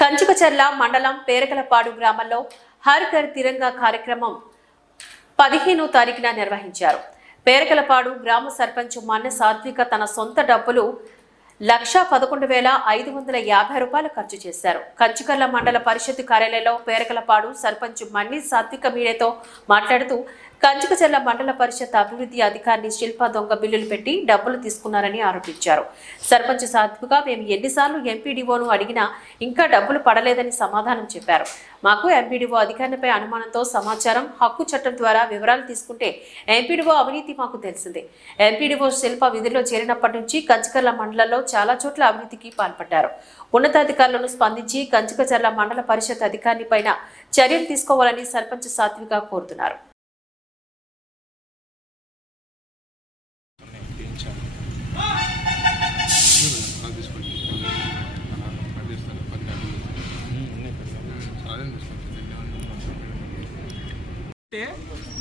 కంచుకచర్ల మండలం పేరకలపాడు గ్రామంలో హర్ ఘర్ తిరంగా కార్యక్రమం 15వ తారీఖున నిర్వహించారు. పేరకలపాడు గ్రామ సర్పంచ్ మన్నె సాత్విక తన సొంత డబ్బులు 1,11,550 రూపాయలు ఖర్చు చేశారు. కంచుకర్ల మండల పరిషత్ కార్యాలయంలో పేరకలపాడు సర్పంచ్ మన్నె సాత్విక మీడియాతో మాట్లాడుతూ కంచుకచర్ల మండల పరిషత్ అభివృద్ధి అధికారిని శిల్ప దొంగ బిల్లులు పెట్టి డబ్బులు తీసుకున్నారని ఆరోపించారు. సర్పంచ్ సాత్విక మేము ఎన్నిసార్లు ఎంపీడీఓను అడిగినా ఇంకా డబ్బులు పడలేదని సమాధానం చెప్పారు. మాకు ఎంపీడీఓ అధికారిపై అనుమానంతో సమాచారం హక్కు చట్టం ద్వారా వివరాలు తీసుకుంటే ఎంపీడీఓ అవినీతి మాకు తెలిసిందే. ఎంపీడీఓ శిల్ప విధుల్లో చేరినప్పటి నుంచి కంచుకర్ల మండలంలో చాలా చోట్ల అవినీతికి పాల్పడ్డారు. ఉన్నతాధికారులను స్పందించి కంచుకచర్ల మండల పరిషత్ అధికారిని పైన చర్యలు తీసుకోవాలని సర్పంచ్ సాత్విక కోరుతున్నారు.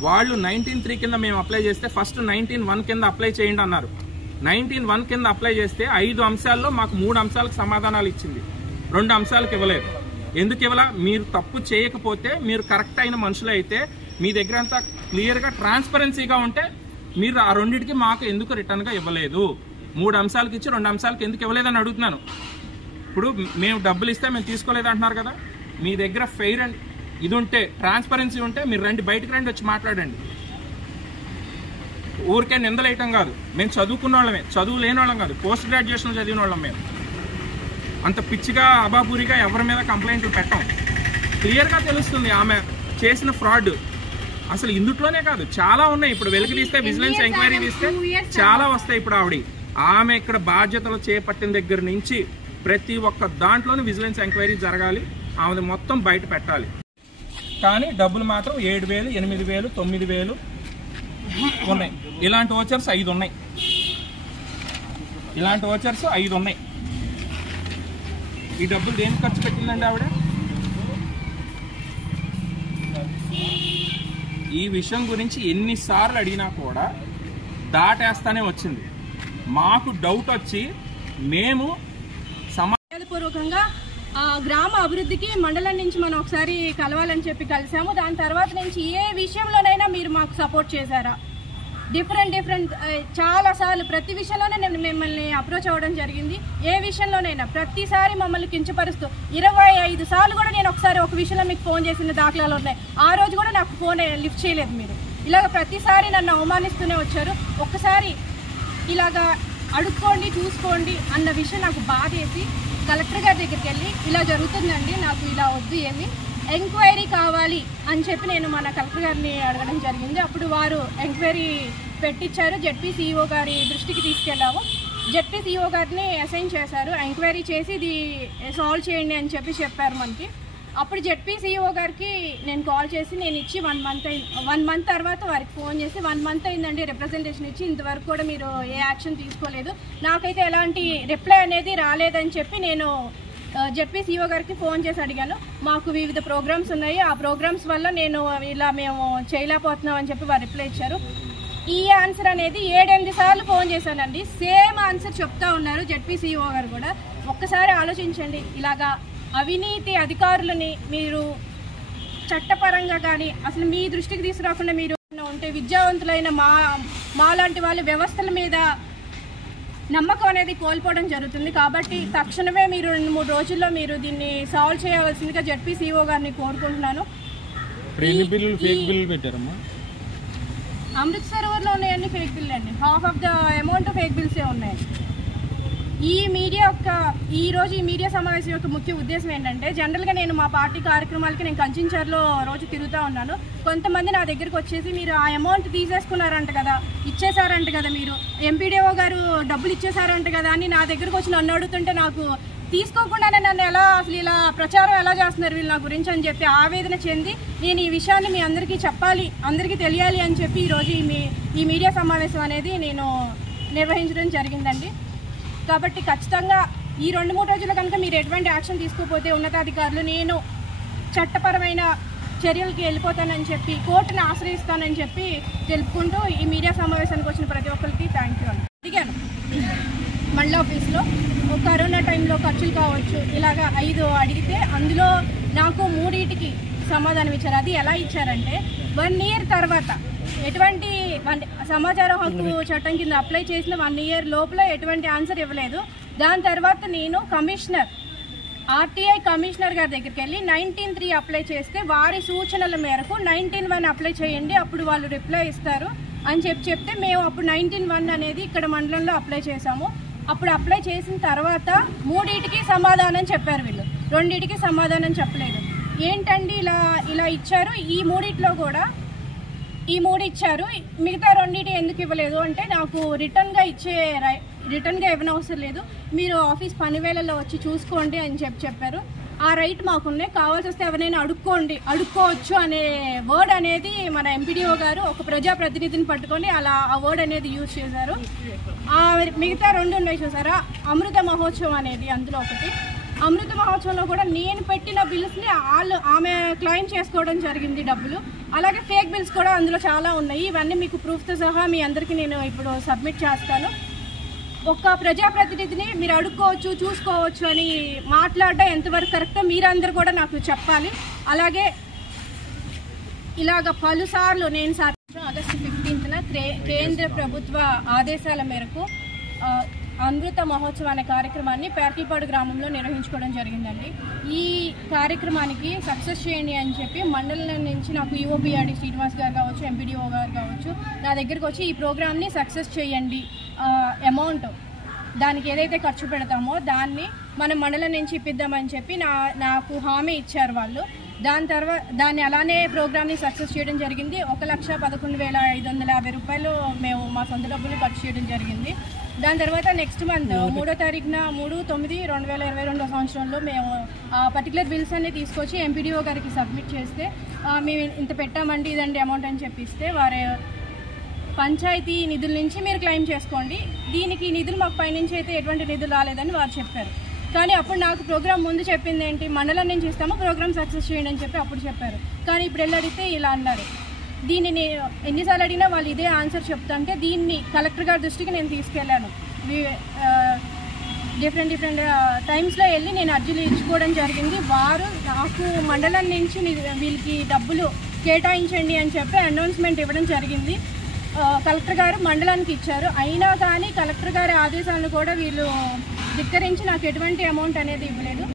వాళ్ళు 19(3) కింద మేము అప్లై చేస్తే ఫస్ట్ 19(1) కింద అప్లై చేయండి అన్నారు. 19(1) కింద అప్లై చేస్తే 5 అంశాల్లో మాకు 3 అంశాలకు సమాధానాలు ఇచ్చింది, 2 అంశాలకు ఇవ్వలేదు. ఎందుకు ఇవ్వాల? మీరు తప్పు చేయకపోతే, మీరు కరెక్ట్ అయిన మనుషులు అయితే, మీ దగ్గర అంతా క్లియర్గా ట్రాన్స్పరెన్సీగా ఉంటే మీరు ఆ రెండింటికి మాకు ఎందుకు రిటర్న్గా ఇవ్వలేదు? 3 అంశాలకు ఇచ్చి 2 అంశాలకు ఎందుకు ఇవ్వలేదని అడుగుతున్నాను. ఇప్పుడు మేము డబ్బులు ఇస్తే మేము తీసుకోలేదు అంటున్నారు కదా. మీ దగ్గర ఫెయిర్ అండ్ ఇది ఉంటే, ట్రాన్స్పరెన్సీ ఉంటే మీరు రండి, బయటకు రండి, వచ్చి మాట్లాడండి. ఊరికే నిందలేయటం కాదు. మేము చదువుకున్న వాళ్ళమే, చదువు లేని వాళ్ళం కాదు, పోస్ట్ గ్రాడ్యుయేషన్ చదివిన వాళ్ళం. మేము అంత పిచ్చిగా అబాపూరిగా ఎవరి మీద కంప్లైంట్లు పెట్టాం. క్లియర్గా తెలుస్తుంది ఆమె చేసిన ఫ్రాడ్. అసలు ఇందుట్లోనే కాదు, చాలా ఉన్నాయి. ఇప్పుడు వెలికి తీస్తే, విజిలెన్స్ ఎంక్వైరీ తీస్తే చాలా వస్తాయి. ఇప్పుడు ఆమె ఇక్కడ బాధ్యతలు చేపట్టిన దగ్గర నుంచి ప్రతి ఒక్క దాంట్లోనూ విజిలెన్స్ ఎంక్వైరీ జరగాలి, ఆమె మొత్తం బయట పెట్టాలి. కానీ డబ్బులు మాత్రం 7,000, 8,000, 9,000 ఉన్నాయి. ఇలాంటి ఓచర్స్ 5 ఉన్నాయి. ఇలాంటి ఓచర్స్ 5 ఉన్నాయి. ఈ డబ్బులు దేనికి ఖర్చు పెట్టిందండి ఆవిడ? ఈ విషయం గురించి ఎన్నిసార్లు అడిగినా కూడా దాటేస్తానే వచ్చింది. మాకు డౌట్ వచ్చి మేము సమాజపూర్వకంగా గ్రామ అభివృద్ధికి మండలం నుంచి మనం ఒకసారి కలవాలని చెప్పి కలిసాము. దాని తర్వాత నుంచి ఏ విషయంలోనైనా మీరు మాకు సపోర్ట్ చేశారా? డిఫరెంట్ చాలాసార్లు ప్రతి విషయంలోనే నేను మిమ్మల్ని అప్రోచ్ అవ్వడం జరిగింది. ఏ విషయంలోనైనా ప్రతిసారి మమ్మల్ని కించపరుస్తూ 25 సార్లు కూడా నేను ఒకసారి ఒక విషయంలో మీకు ఫోన్ చేసిన దాఖలాలు ఉన్నాయి. ఆ రోజు కూడా నాకు ఫోన్ లిఫ్ట్ చేయలేదు మీరు. ఇలాగ ప్రతిసారి నన్ను అవమానిస్తూనే వచ్చారు. ఒక్కసారి ఇలాగా అడుక్కోండి, చూసుకోండి అన్న విషయం నాకు బాధేసి కలెక్టర్ గారి దగ్గరికి వెళ్ళి ఇలా జరుగుతుందండి, నాకు ఇలా వద్దు, ఏమి ఎంక్వైరీ కావాలి అని చెప్పి నేను మన కలెక్టర్ గారిని అడగడం జరిగింది. అప్పుడు వారు ఎంక్వైరీ పెట్టించారు. జెడ్పీసీఈఓ గారి దృష్టికి తీసుకెళ్ళాము. జెడ్పీసీఈఓ గారిని అసైన్ చేశారు. ఎంక్వైరీ చేసి ఇది సాల్వ్ చేయండి అని చెప్పి చెప్పారు మనకి. అప్పుడు జెడ్పీసీఈఓ గారికి నేను కాల్ చేసి నేను ఇచ్చి 1 మంత్ అయింది. 1 మంత్ తర్వాత వారికి ఫోన్ చేసి 1 మంత్ అయిందండి రిప్రజెంటేషన్ ఇచ్చి, ఇంతవరకు కూడా మీరు ఏ యాక్షన్ తీసుకోలేదు, నాకైతే ఎలాంటి రిప్లై అనేది రాలేదని చెప్పి నేను జెడ్పీసీఈఓ గారికి ఫోన్ చేసి అడిగాను. మాకు వివిధ ప్రోగ్రామ్స్ ఉన్నాయి, ఆ ప్రోగ్రామ్స్ వల్ల నేను ఇలా మేము చేయలేకపోతున్నాం అని చెప్పి వారు రిప్లై ఇచ్చారు. ఈ ఆన్సర్ అనేది 7-8 సార్లు ఫోన్ చేశానండి. సేమ్ ఆన్సర్ చెప్తా ఉన్నారు జెడ్పీసీఈఓ గారు కూడా. ఒక్కసారి ఆలోచించండి. ఇలాగా అవినీతి అధికారులని మీరు చట్టపరంగా కానీ అసలు మీ దృష్టికి తీసుకురాకుండా మీరు ఉంటే విద్యావంతులైన మాలాంటి వాళ్ళ వ్యవస్థల మీద నమ్మకం అనేది కోల్పోవడం జరుగుతుంది. కాబట్టి తక్షణమే మీరు 2-3 రోజుల్లో మీరు దీన్ని సాల్వ్ చేయవలసిందిగా జెడ్పీసీఓ గారిని కోరుకుంటున్నాను. అమృత్ సరోవర్లో ఉన్నాయండి ఫేక్ బిల్ అండి. Half of the amount fake బిల్సే ఉన్నాయండి. ఈ రోజు ఈ మీడియా సమావేశం యొక్క ముఖ్య ఉద్దేశం ఏంటంటే, జనరల్గా నేను మా పార్టీ కార్యక్రమాలకి నేను కంచించర్లో రోజు తిరుగుతూ ఉన్నాను. కొంతమంది నా దగ్గరకు వచ్చేసి మీరు ఆ అమౌంట్ తీసేసుకున్నారంట కదా, ఇచ్చేసారంట కదా, మీరు ఎంపీడీఓ గారు డబ్బులు ఇచ్చేసారంట కదా అని నా దగ్గరకు వచ్చి నన్ను అడుగుతుంటే, నాకు తీసుకోకుండానే నన్ను ఎలా అసలు ఇలా ప్రచారం ఎలా చేస్తున్నారు వీళ్ళు నా గురించి అని చెప్పి ఆవేదన చెంది నేను ఈ విషయాన్ని మీ అందరికీ చెప్పాలి, అందరికీ తెలియాలి అని చెప్పి ఈరోజు ఈ మీడియా సమావేశం అనేది నేను నిర్వహించడం జరిగిందండి. కాబట్టి ఖచ్చితంగా ఈ 2-3 రోజుల్లో కనుక మీరు ఎటువంటి యాక్షన్ తీసుకోకపోతే ఉన్నతాధికారులు నేను చట్టపరమైన చర్యలకి వెళ్ళిపోతానని చెప్పి కోర్టును ఆశ్రయిస్తానని చెప్పి తెలుపుకుంటూ ఈ మీడియా సమావేశానికి వచ్చిన ప్రతి ఒక్కరికి థ్యాంక్ యూ. అడిగాను మండల ఆఫీస్లో కరోనా టైంలో ఖర్చులు కావచ్చు, ఇలాగ 5 అడిగితే అందులో నాకు 3టికి సమాధానం ఇచ్చారు. అది ఎలా ఇచ్చారంటే 1 ఇయర్ తర్వాత ఎటువంటి సమాచార హక్కు చట్టం కింద అప్లై చేసిన 1 ఇయర్ లోపల ఎటువంటి ఆన్సర్ ఇవ్వలేదు. దాని తర్వాత నేను ఆర్టీఐ కమిషనర్ గారి దగ్గరికి వెళ్ళి 19(3) అప్లై చేస్తే వారి సూచనల మేరకు 19(1) అప్లై చేయండి, అప్పుడు వాళ్ళు రిప్లై ఇస్తారు అని చెప్తే మేము అప్పుడు 19(1) అనేది ఇక్కడ మండలంలో అప్లై చేసాము. అప్పుడు అప్లై చేసిన తర్వాత 3టికి సమాధానం చెప్పారు వీళ్ళు, 2టికి సమాధానం చెప్పలేదు. ఏంటండి ఇలా ఇచ్చారు, ఈ 3టిలో కూడా ఈ 3 ఇచ్చారు, మిగతా 2 ఎందుకు ఇవ్వలేదు అంటే నాకు రిటర్న్గా ఇవ్వనవసరం లేదు, మీరు ఆఫీస్ పని వేళల్లో వచ్చి చూసుకోండి అని చెప్పారు. ఆ రైట్ మాకున్నాయి, కావాల్సి వస్తే ఎవరైనా అడుక్కోవచ్చు అనే వర్డ్ అనేది మన ఎంపీడీఓ గారు ఒక ప్రజాప్రతినిధిని పట్టుకొని అలా ఆ వర్డ్ అనేది యూజ్ చేశారు. మిగతా 2 ఉన్నాయి చూసారా, అమృత మహోత్సవం అనేది అందులో ఒకటి. అమృత మహోత్సవంలో కూడా నేను పెట్టిన బిల్స్ని ఆమె క్లెయిమ్ చేసుకోవడం జరిగింది డబ్బులు. అలాగే ఫేక్ బిల్స్ కూడా అందులో చాలా ఉన్నాయి. ఇవన్నీ మీకు ప్రూఫ్తో సహా మీ అందరికీ నేను ఇప్పుడు సబ్మిట్ చేస్తాను. ఒక్క ప్రజాప్రతినిధిని మీరు అడుక్కోవచ్చు చూసుకోవచ్చు అని మాట్లాడడం ఎంతవరకు కరెక్టో మీరందరూ కూడా నాకు చెప్పాలి. అలాగే ఇలాగ పలుసార్లు నేను ఆగస్టు 15న కేంద్ర ప్రభుత్వ ఆదేశాల మేరకు అమృత మహోత్సవం అనే కార్యక్రమాన్ని పేర్కిపాడు గ్రామంలో నిర్వహించుకోవడం జరిగిందండి. ఈ కార్యక్రమానికి సక్సెస్ చేయండి అని చెప్పి మండలం నుంచి నాకు ఈఓపీఆర్డి శ్రీనివాస్ గారు కావచ్చు, ఎంపీడీఓ గారు కావచ్చు నా దగ్గరికి వచ్చి ఈ ప్రోగ్రామ్ని సక్సెస్ చేయండి, అమౌంట్ దానికి ఏదైతే ఖర్చు పెడతామో దాన్ని మనం మండలం నుంచి ఇప్పిద్దామని చెప్పి నాకు హామీ ఇచ్చారు వాళ్ళు. దాన్ని అలానే ప్రోగ్రామ్ని సక్సెస్ చేయడం జరిగింది. 1,11,550 రూపాయలు మేము మా సొంత డబ్బులు ఖర్చు చేయడం జరిగింది. దాని తర్వాత నెక్స్ట్ మంత్ 3వ తారీఖున 3/9/2022 సంవత్సరంలో మేము పర్టికులర్ బిల్స్ అన్ని తీసుకొచ్చి ఎంపీడీఓ గారికి సబ్మిట్ చేస్తే మేము ఇంత పెట్టామండి ఇదండి అమౌంట్ అని చెప్పిస్తే వారు పంచాయతీ నిధుల నుంచి మీరు క్లెయిమ్ చేసుకోండి, దీనికి నిధులు మాకు పైనుంచి అయితే ఎటువంటి నిధులు రాలేదని వారు చెప్పారు. కానీ అప్పుడు నాకు ప్రోగ్రామ్ ముందు చెప్పింది ఏంటి, మండలం నుంచి ఇస్తాము ప్రోగ్రామ్ సక్సెస్ చేయండి అని చెప్పి అప్పుడు చెప్పారు. కానీ ఇప్పుడు అడిగితే ఇలా అన్నారు. దీన్ని ఎన్నిసార్లు అడిగినా వాళ్ళు ఇదే ఆన్సర్ చెప్తాంటే దీన్ని కలెక్టర్ గారి దృష్టికి నేను తీసుకెళ్ళాను. డిఫరెంట్ టైమ్స్లో వెళ్ళి నేను అర్జీలు ఇచ్చుకోవడం జరిగింది. వారు నాకు మండలం నుంచి వీళ్ళకి డబ్బులు కేటాయించండి అని చెప్పి అనౌన్స్మెంట్ ఇవ్వడం జరిగింది. కలెక్టర్ గారు మండలానికి ఇచ్చారు. అయినా కానీ కలెక్టర్ గారి ఆదేశాలను కూడా వీళ్ళు ధిక్కరించి నాకు ఎటువంటి అమౌంట్ అనేది ఇవ్వలేదు.